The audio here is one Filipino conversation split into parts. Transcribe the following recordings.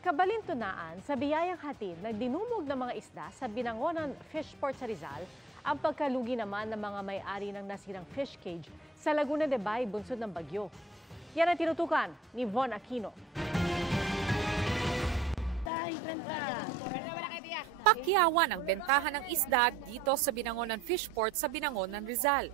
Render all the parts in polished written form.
Kabalintunaan sa biyayang hatid na dinumog ng mga isda sa Binangonan Fishport sa Rizal, ang pagkalugi naman ng mga may-ari ng nasirang fish cage sa Laguna de Bay, bunsod ng bagyo. Yan ang tinutukan ni Von Aquino. Pakyawan ang bentahan ng isda dito sa Binangonan Fishport sa Binangonan, Rizal.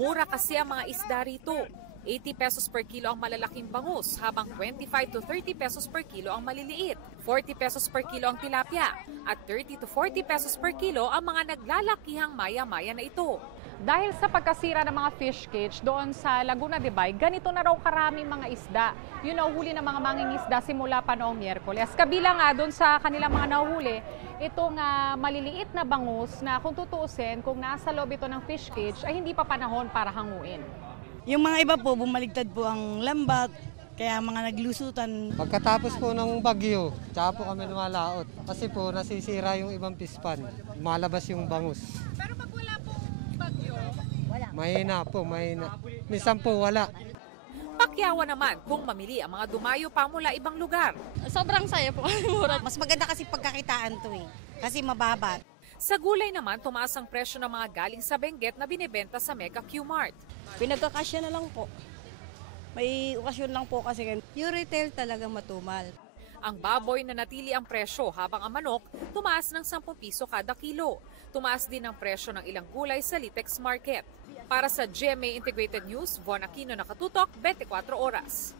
Mura kasi ang mga isda rito. 80 pesos per kilo ang malalaking bangus, habang 25 to 30 pesos per kilo ang maliliit, 40 pesos per kilo ang tilapia, at 30 to 40 pesos per kilo ang mga naglalakihang maya-maya na ito. Dahil sa pagkasira ng mga fish cage doon sa Laguna de Bay, ganito na raw karaming mga isda. Yun nahuhuli ng mga mangingisda simula pa noong Miyerkules. Kabila nga doon sa kanilang mga nahuhuli, itong maliliit na bangus na kung tutuusin, kung nasa loob ito ng fish cage, ay hindi pa panahon para hanguin. Yung mga iba po, bumaligtad po ang lambat, kaya mga naglusutan. Pagkatapos po ng bagyo, tsaka po kami lumalaot. Kasi po nasisira yung ibang pispan, malabas yung bangus. Pero pag wala pong bagyo, Mahina po, mahina. Minsan po wala. Pakyawan naman kung mamili ang mga dumayo pa mula ibang lugar. Sobrang saya po. Mura. Mas maganda kasi pagkakitaan to kasi mababa. Sa gulay naman, tumaas ang presyo ng mga galing sa Benguet na binibenta sa Mega Q-Mart. Pinagkakasya na lang po. May okasyon lang po kasi. Yung retail talagang matumal. Ang baboy na natili ang presyo habang ang manok tumaas ng 10 piso kada kilo. Tumaas din ang presyo ng ilang gulay sa Litex Market. Para sa GMA Integrated News, Von Aquino, nakatutok, 24 oras.